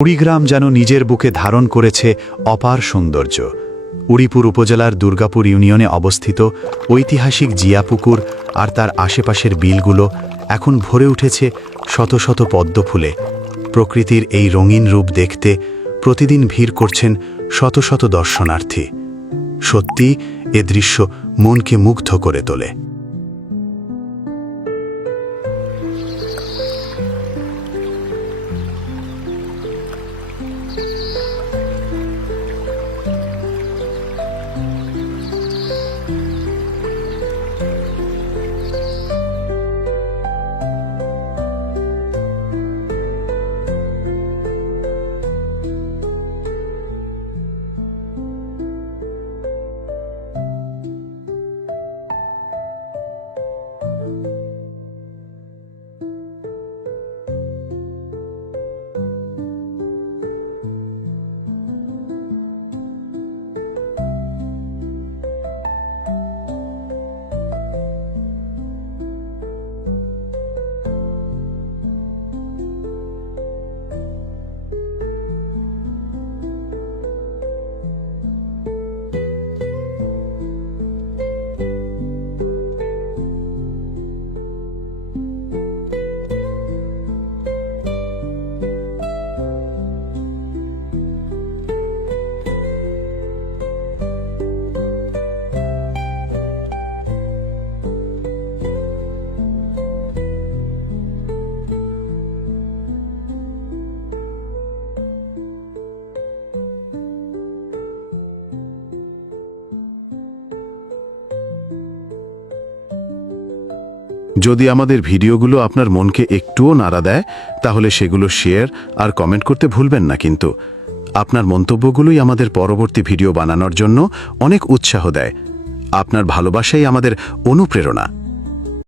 কুড়িগ্রাম যেন নিজের বুকে ধারণ করেছে অপার সৌন্দর্য। উড়িপুর উপজেলার দুর্গাপুর ইউনিয়নে অবস্থিত ঐতিহাসিক জিয়াপুকুর আর তার আশেপাশের বিলগুলো এখন ভরে উঠেছে শত শত পদ্ম ফুলে। প্রকৃতির এই রঙিন রূপ দেখতে প্রতিদিন ভিড় করছেন শত শত দর্শনার্থী। সত্যি এ দৃশ্য মনকে মুগ্ধ করে তোলে। যদি আমাদের ভিডিওগুলো আপনার মনকে একটুও নাড়া দেয় তাহলে সেগুলো শেয়ার আর কমেন্ট করতে ভুলবেন না। কিন্তু আপনার মন্তব্যগুলোই আমাদের পরবর্তী ভিডিও বানানোর জন্য অনেক উৎসাহ দেয়। আপনার ভালোবাসাই আমাদের অনুপ্রেরণা।